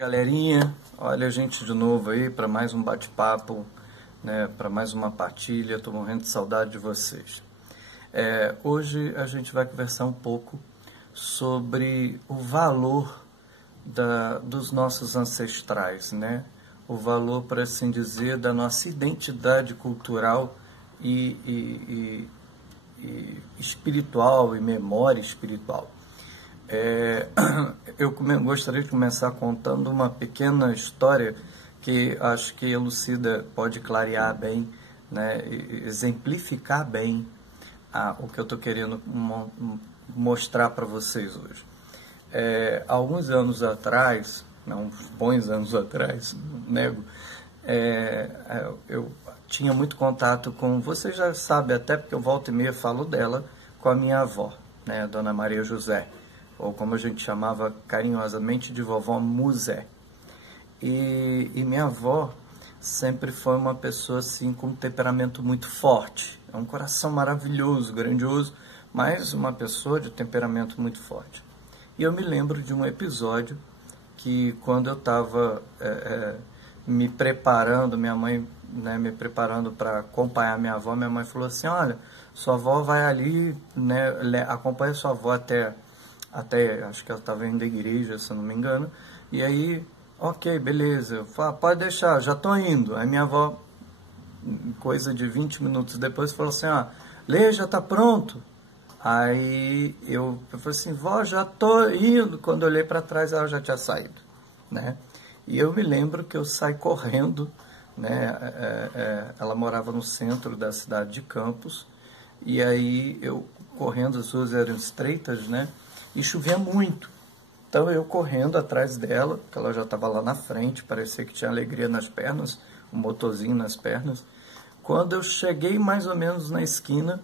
Galerinha, olha a gente de novo aí para mais um bate-papo, né, para mais uma partilha. Estou morrendo de saudade de vocês. Hoje a gente vai conversar um pouco sobre o valor dos nossos ancestrais, né? O valor, por assim dizer, da nossa identidade cultural e espiritual e memória espiritual. Eu gostaria de começar contando uma pequena história que acho que elucida, pode clarear bem, né, exemplificar bem o que eu estou querendo mostrar para vocês hoje. Há alguns anos atrás, não, uns bons anos atrás, não nego, eu tinha muito contato com, vocês já sabem até porque eu volta e meia falo dela, com a minha avó, né, a Dona Maria José, ou como a gente chamava carinhosamente de vovó Musé. E minha avó sempre foi uma pessoa assim com um temperamento muito forte, um coração maravilhoso, grandioso, mas uma pessoa de temperamento muito forte. E eu me lembro de um episódio que quando eu estava me preparando, minha mãe, né, me preparando para acompanhar minha mãe falou assim: olha, sua avó vai ali, né, acompanha sua avó até acho que ela estava indo à igreja, se eu não me engano, e aí, ok, beleza, eu falei, pode deixar, já estou indo. Aí minha avó, coisa de 20 minutos depois, falou assim: Lê, já está pronto? Aí eu falei assim: vó, já estou indo. Quando eu olhei para trás, ela já tinha saído, né? E eu me lembro que eu saí correndo, né? Ela morava no centro da cidade de Campos, e aí eu correndo, as ruas eram estreitas, né? E chovia muito. Então eu correndo atrás dela, que ela já estava lá na frente, parecia que tinha alegria nas pernas, um motorzinho nas pernas. Quando eu cheguei mais ou menos na esquina,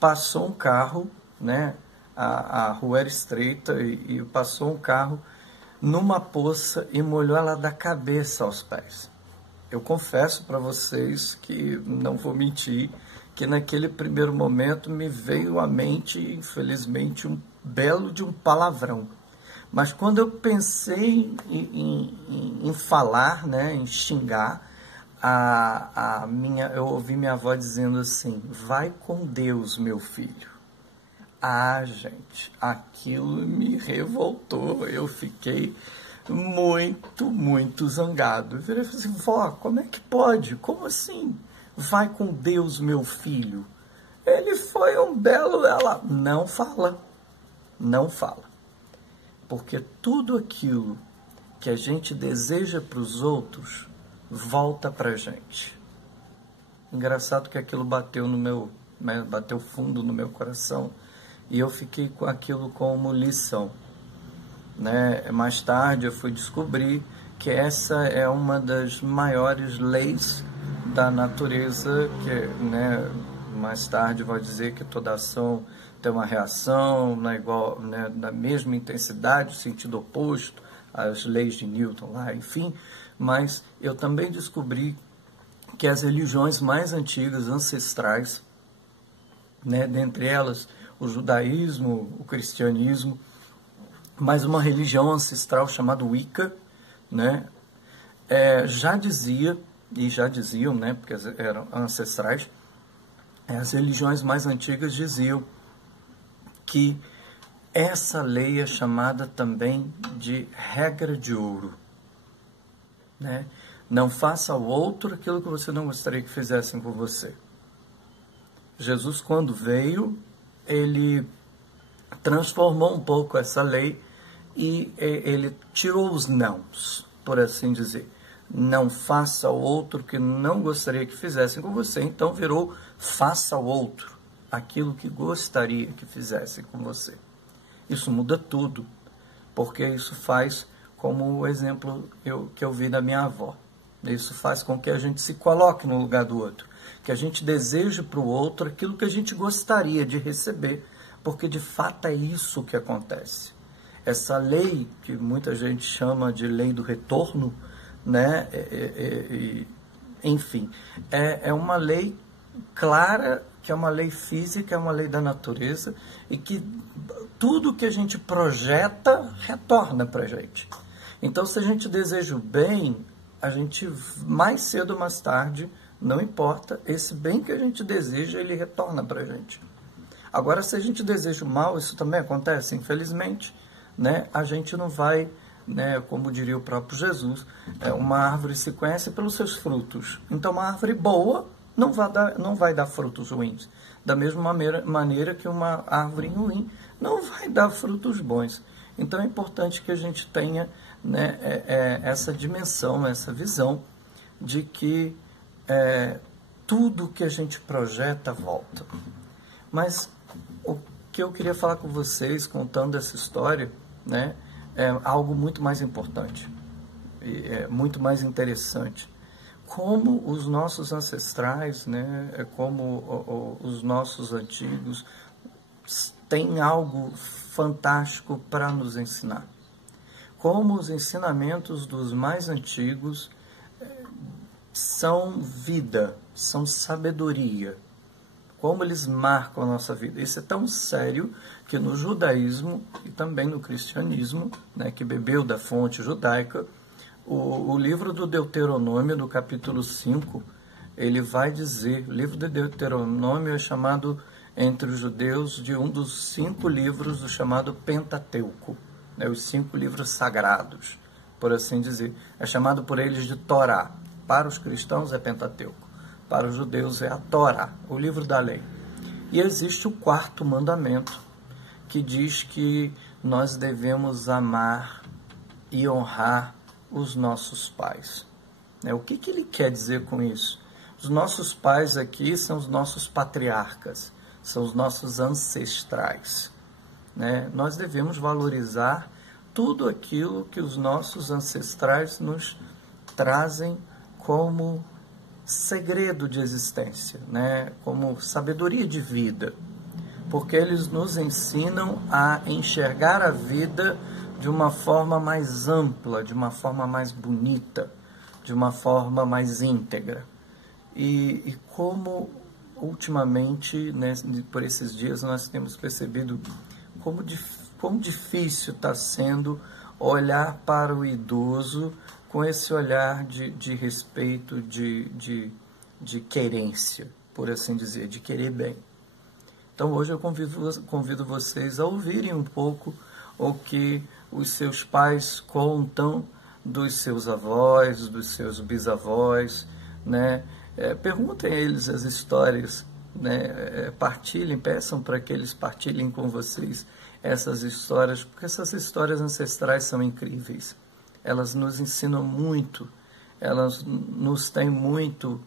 passou um carro, né? A rua era estreita e passou um carro numa poça e molhou ela da cabeça aos pés. Eu confesso para vocês que, não vou mentir, que naquele primeiro momento me veio à mente, infelizmente, um belo de um palavrão. Mas quando eu pensei em falar, né, em xingar, eu ouvi minha avó dizendo assim: vai com Deus, meu filho. Gente, aquilo me revoltou. Eu fiquei muito zangado. Eu falei assim: vó, como é que pode? Como assim? Vai com Deus, meu filho. Ele foi um belo... Ela não fala. Não fala. Porque tudo aquilo que a gente deseja para os outros volta para a gente. Engraçado que aquilo bateu fundo no meu coração e eu fiquei com aquilo como lição, né? Mais tarde eu fui descobrir que essa é uma das maiores leis da natureza, que, né, mais tarde vai dizer que toda ação tem uma reação, né, na mesma intensidade, sentido oposto às leis de Newton lá, enfim. Mas eu também descobri que as religiões mais antigas, ancestrais, né, dentre elas o judaísmo, o cristianismo, mas uma religião ancestral chamada Wicca, né, já diziam, né, porque eram ancestrais, as religiões mais antigas diziam que essa lei é chamada também de regra de ouro, né? Não faça ao outro aquilo que você não gostaria que fizessem com você. Jesus, quando veio, ele transformou um pouco essa lei e ele tirou os nãos, por assim dizer. Não faça ao outro que não gostaria que fizessem com você, então virou faça ao outro aquilo que gostaria que fizessem com você. Isso muda tudo, porque isso faz, como o exemplo que eu vi da minha avó, isso faz com que a gente se coloque no lugar do outro, que a gente deseje para o outro aquilo que a gente gostaria de receber, porque de fato é isso que acontece. Essa lei, que muita gente chama de lei do retorno, né? Enfim, é uma lei clara, que é uma lei física, é uma lei da natureza, e que tudo que a gente projeta retorna para a gente. Então, se a gente deseja o bem, a gente, mais cedo ou mais tarde, não importa, esse bem que a gente deseja, ele retorna para a gente. Agora, se a gente deseja o mal, isso também acontece, infelizmente, né? A gente não vai, né, como diria o próprio Jesus, uma árvore se conhece pelos seus frutos. Então, uma árvore boa não vai dar frutos ruins. Da mesma maneira que uma árvore ruim não vai dar frutos bons. Então, é importante que a gente tenha, né, essa dimensão, essa visão de que tudo que a gente projeta volta. Mas o que eu queria falar com vocês, contando essa história, né, é algo muito mais importante, muito mais interessante. Como os nossos ancestrais, né, como os nossos antigos, têm algo fantástico para nos ensinar. Como os ensinamentos dos mais antigos são vida, são sabedoria. Como eles marcam a nossa vida. Isso é tão sério que no judaísmo e também no cristianismo, né, que bebeu da fonte judaica, o livro do Deuteronômio, no capítulo 5, ele vai dizer, o livro do Deuteronômio é chamado entre os judeus de um dos 5 livros do chamado Pentateuco, né, os 5 livros sagrados, por assim dizer. É chamado por eles de Torá. Para os cristãos é Pentateuco. Para os judeus é a Torá, o livro da lei. E existe o 4º mandamento, que diz que nós devemos amar e honrar os nossos pais. O que ele quer dizer com isso? Os nossos pais aqui são os nossos patriarcas, são os nossos ancestrais. Nós devemos valorizar tudo aquilo que os nossos ancestrais nos trazem como segredo de existência, como sabedoria de vida, porque eles nos ensinam a enxergar a vida de uma forma mais ampla, de uma forma mais bonita, de uma forma mais íntegra. E como ultimamente, né, por esses dias, nós temos percebido como difícil está sendo olhar para o idoso com esse olhar de respeito, de querência, por assim dizer, de querer bem. Então hoje eu convido vocês a ouvirem um pouco o que os seus pais contam dos seus avós, dos seus bisavós, né? Perguntem a eles as histórias, né? Partilhem, peçam para que eles partilhem com vocês essas histórias, porque essas histórias ancestrais são incríveis. Elas nos ensinam muito, elas nos têm muito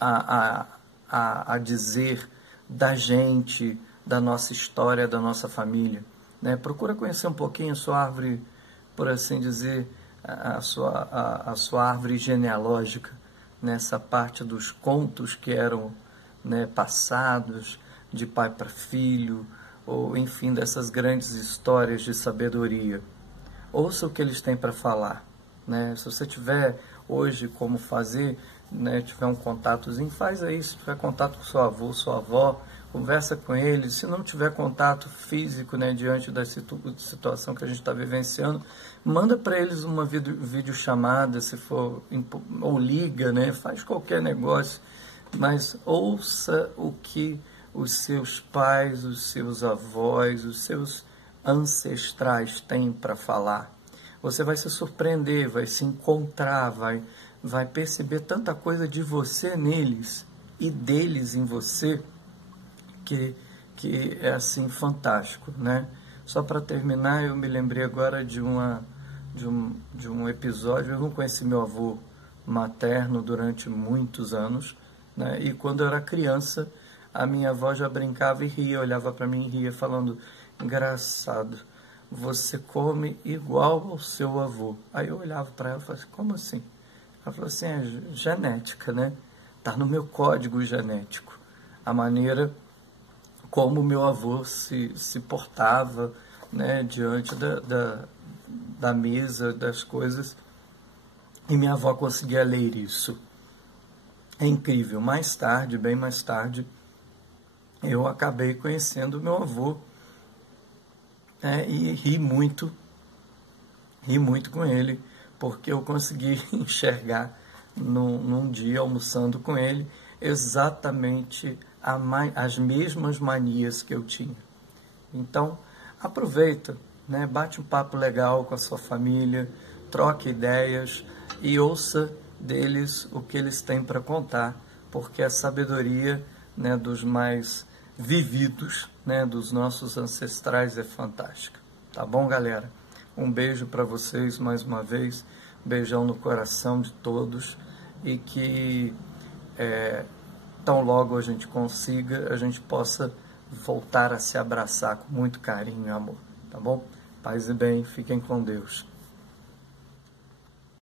a dizer da gente, da nossa história, da nossa família. Procura conhecer um pouquinho a sua árvore, por assim dizer, a sua árvore genealógica, nessa parte dos contos que eram, passados de pai para filho, ou enfim, dessas grandes histórias de sabedoria. Ouça o que eles têm para falar. Se você tiver hoje como fazer, tiver um contatozinho, faz aí. Se tiver contato com seu avô, sua avó, conversa com eles. Se não tiver contato físico, diante da situação que a gente está vivenciando, manda para eles uma videochamada, se for, ou liga, faz qualquer negócio, mas ouça o que os seus pais, os seus avós, os seus ancestrais têm para falar. Você vai se surpreender, vai se encontrar, vai perceber tanta coisa de você neles e deles em você, que é assim fantástico, Só para terminar, eu me lembrei agora de um episódio. Eu não conheci meu avô materno durante muitos anos, e quando eu era criança, a minha avó já brincava e ria, olhava para mim e ria, falando: engraçado, você come igual ao seu avô. Aí eu olhava para ela e falava: como assim? Ela falou assim: é genética, Está no meu código genético. A maneira como meu avô se portava, diante da mesa, das coisas. E minha avó conseguia ler isso. É incrível. Mais tarde, bem mais tarde, eu acabei conhecendo meu avô, e ri muito ri muito com ele, porque eu consegui enxergar num dia almoçando com ele exatamente as mesmas manias que eu tinha. Então, aproveita, né? Bate um papo legal com a sua família, troque ideias e ouça deles o que eles têm para contar, porque a sabedoria, né, dos mais vividos, né, dos nossos ancestrais é fantástica. Tá bom, galera? Um beijo para vocês mais uma vez, beijão no coração de todos e que tão logo a gente possa voltar a se abraçar com muito carinho e amor, tá bom? Paz e bem, fiquem com Deus.